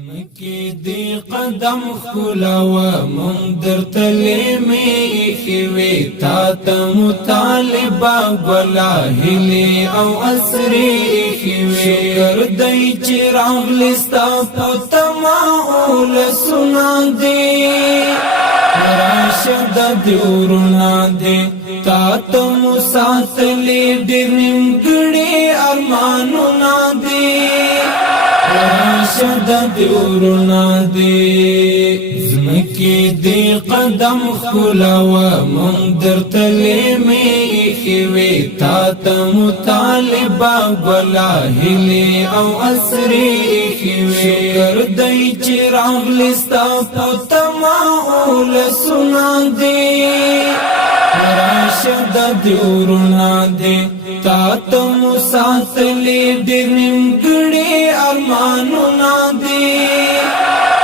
زمکی دی قدم خلاوه مندر تلیمی خیوی تا تا مطالبه گولا هلی او اسری خیوی شکر دی چراغ لستا پتماؤل سنا دی راشد دیورنا دی تا تا مساتلی ڈرم گڑی ارمانونا دی راشد دیورنا دی زمکی دی قدم خلاوه مندر تلیمی خیوی تا تا مطالبه گولا هلی او اسری خیوی شکر دی چراغ لستا پتماؤل سنا دی راشد دیورنا دی تا تا مساتلی ڈرم گڑی ارمانونا دی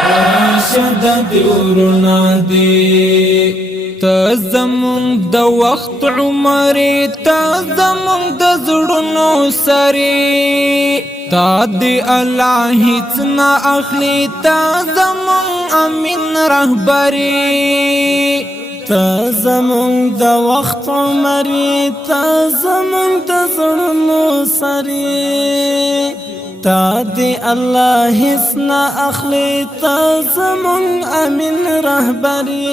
راشد دیورنا دی تا زمون د وقت عمری تا زمون د زړونو سری تا دی الله هیڅ نه اخلي تا زمون امین رهبری تا زمون د وخت عمری تا زمون د زړونو سری تا دی الله هیڅ نه اخلي تا زمون امین رهبری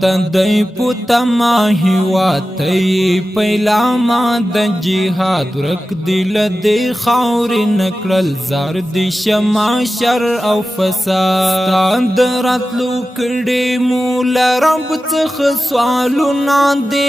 تندی پوتا ماہی واتی پیلا ما د جهاد ورک دل دی خاوری نکرل زار دی شما شر او فساد ستاند راتلو کڑی مولا رب څخ سوالو نادی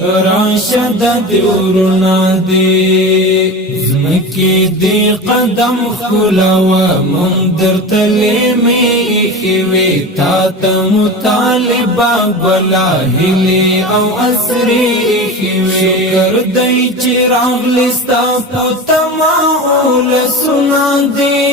راشد دیورنا دی زمکی دی قدم خلاوه مندر تلیمی خیوی تا تا مطالبه گولا هلی او اسری خیوی شکر دی چراغ لستا پتماؤل سنا دی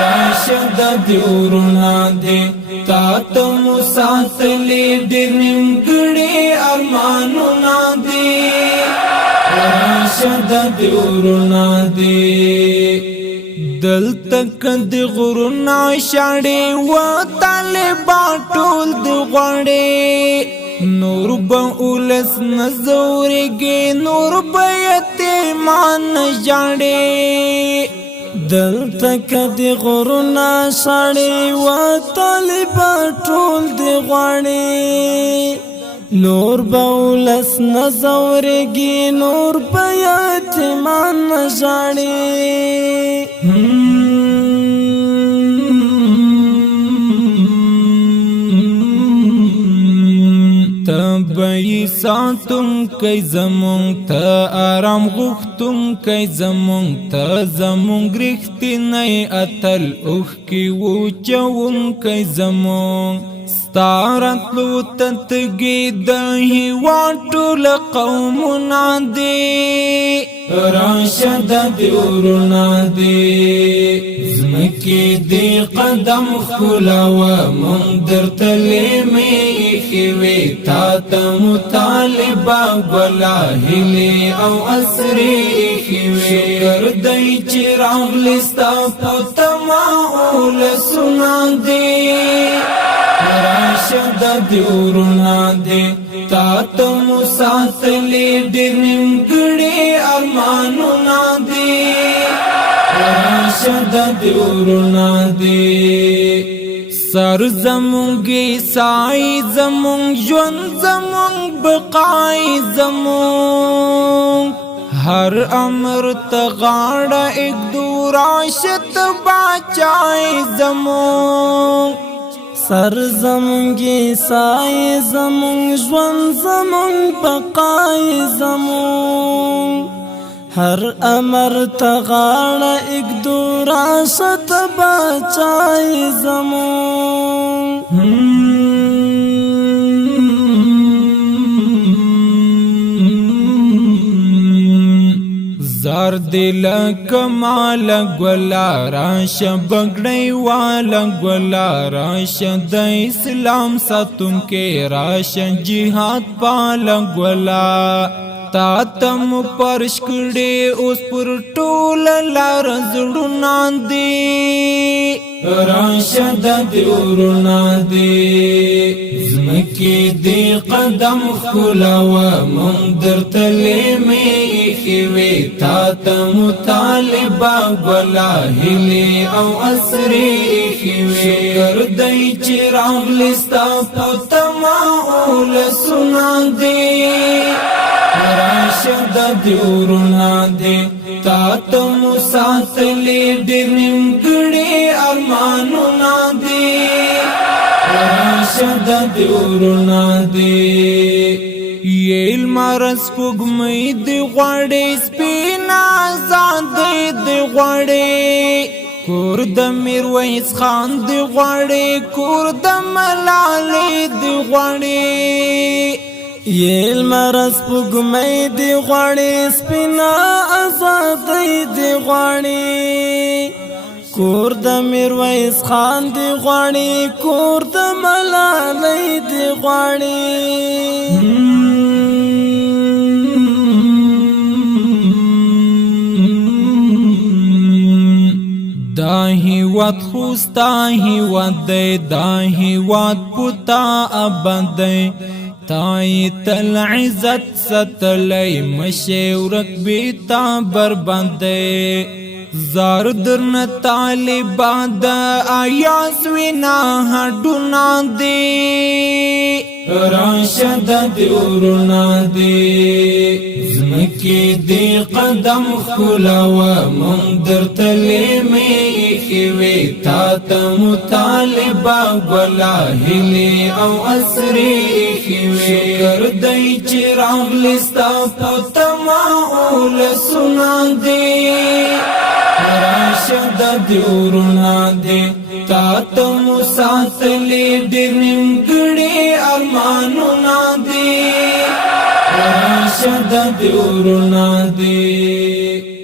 راشد دیورنا دی تا تا مساتلی ڈرم گڑی ارمانونا دی راشد دیورنا دی دل تک دی غرونا شاڑی و طالبا ٹول دی غاڑی نور با اولس نزورگی نور با یتیمان جاڑی دل تک دی غرونا شاڑی و طالبا ټول دی غواړي نور بولس نزورگی نور بیتیمان نژاړي تبئی ساتم کئی زمون تا آرام غختم کئی زمون تا زمون گرختی نئی اتل اوخ کی وچون کئی زمون ستارت لو تتگی دہی واتو لقومنا دی راشد دیورنا دی زمکی دی قدم خلاوه مندر تلیمی خیوی تا تا مطالبه گولا هلی او اسری خیوی شکر دی چراغ لستا پتماؤل سنا دی راشد دیورنا دی تا تا مساتلی ڈرم گڑی ارمانونا دی راشد دیورنا دی سر زمونگی سائی زمونگ جون زمونگ بقائی زمونگ ہر امر تغاڑا ایک دوراشت باچائی زمونگ سر زمونگی سائی زمونگ ژوند زمونگ بقائی زمونگ ہر امر تغاڑا ایک دوراشت بچائی زمونگ زار دل کمال گلا راش بگڑی والا گلا راش د اسلام ساتون کے راش جہاد پالا گلا تا تم پرش کڑے اس پر ټول لار زړونا دی راشد دیورنا دی زمکی دی قدم خلاوه مندر تلی می خیوی تا تم طالبا گلا هلی او اسری خیوی شکر دی چراغ لستا پتما اول سنا دی راشد دیورنا دی تا تم ساتلی ډیر نیمګړي ارمانونه دي راشد دیورنا دی یل مرس پګمې دی غړې سپینا آزاد دی غړې کور د میرویس خان دی غړې کور د ملالې دی غړې یل مرس پګمې دی غړې سپینا آزادۍ دی غړې کور د میرویس خان دی غړې کور د ملالۍ دی غړې دا هیواد خوستا هیواد دی دا هیواد پتا ابد دی تای تل عزت ستلی مشورک بیتا بربنده زار درن طالبان دا آیاس وینا ہڈونا دی راشد دیورنا دی زمکی دی قدم خلاوه مندر تلی می خیوی تا تم طالبا گلا هلی او اسری خیوی شکر دی چراغ لستا پتما اول سنا دی راشد دیورنا دی تا تم ساتلی ډیر نیمګړي ارمانونه دي راشد دیورنا دی